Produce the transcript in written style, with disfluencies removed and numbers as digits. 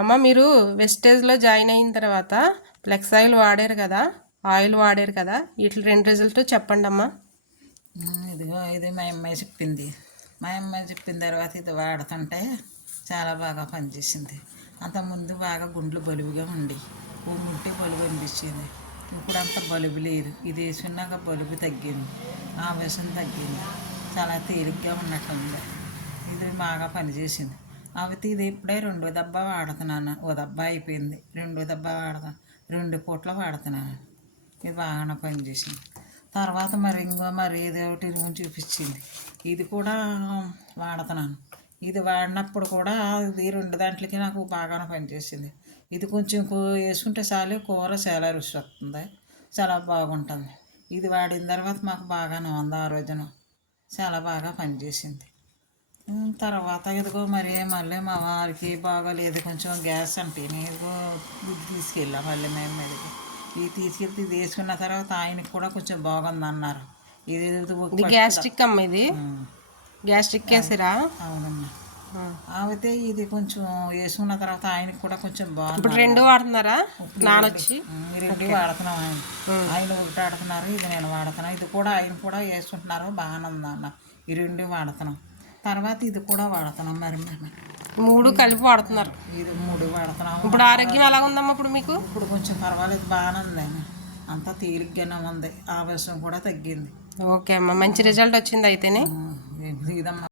అమ్మ మీరు వెస్టేజ్లో జాయిన్ అయిన తర్వాత ఫ్లెక్స్ ఆయిల్ వాడారు కదా, ఆయిల్ వాడారు కదా, వీటి 2 రిజల్ట్ చెప్పండి అమ్మా. ఇదిగో ఇది మా అమ్మాయి చెప్పింది. మా అమ్మాయి చెప్పిన తర్వాత ఇది వాడుతుంటే చాలా బాగా పనిచేసింది. అంతకుముందు బాగా గుండ్లు బలువుగా ఉండి ఉంటే బలువు అనిపించింది. ఇప్పుడు అంత బలువు లేదు. ఇది వేసుకున్నాక బలువు తగ్గింది, ఆవేశం తగ్గింది, చాలా తేలిగ్గా ఉన్నట్టుంది. ఇది బాగా పనిచేసింది. అయితే ఇది ఇప్పుడే 2వ దెబ్బ వాడుతున్నాను. ఓ దెబ్బ అయిపోయింది, 2వ దెబ్బ వాడతాను. 2 పూట్ల వాడుతున్నాను. ఇది బాగానే పనిచేసింది. తర్వాత మరి ఏదో ఒకటి చూపించింది. ఇది కూడా వాడుతున్నాను. ఇది వాడినప్పుడు కూడా ఇది 2 దాంట్లకి నాకు బాగానే పనిచేసింది. ఇది కొంచెం వేసుకుంటే చాలు, కూర చాలా రుచి వస్తుంది, చాలా బాగుంటుంది. ఇది వాడిన తర్వాత మాకు బాగానే ఉంది. ఆ రోజున చాలా బాగా పనిచేసింది. తర్వాత ఇదిగో మళ్ళీ మా వారికి బాగోలేదు, కొంచెం గ్యాస్ అంటే ఇదిగో ఇది తీసుకెళ్ళాం మళ్ళీ మేము మీదకి. ఇది తీసుకెళ్తే ఇది వేసుకున్న తర్వాత ఆయనకి కూడా కొంచెం బాగుంది అన్నారు. ఇది గ్యాస్ట్రిక్ అమ్మ, ఇది గ్యాస్ట్రిక్ వేసిరా? అవునమ్మా. అయితే ఇది కొంచెం వేసుకున్న తర్వాత ఆయనకి కూడా కొంచెం బాగుంది. ఇప్పుడు 2 వాడుతున్నారా? నానొచ్చి 2 వాడుతున్నాం. ఆయన ఒకటి వాడుతున్నారు, ఇది నేను వాడుతున్నాను. ఇది కూడా ఆయన కూడా వేసుకుంటున్నారు, బాగానే ఉంది అన్న. ఈ 2 వాడుతున్నాం. తర్వాత ఇది కూడా వాడుతున్నాం. మరి 3 కలిపి వాడుతున్నారు. ఇది 3 వాడుతున్నాం. ఇప్పుడు ఆరోగ్యం ఎలా ఉందమ్మా? ఇప్పుడు మీకు ఇప్పుడు కొంచెం పర్వాలేదు, బాగానే ఉంది. అంతా తేలిగ్గానే ఉంది, ఆవేశం కూడా తగ్గింది. ఓకే అమ్మ, మంచి రిజల్ట్ వచ్చింది అయితేనే. ఇదమ్మా.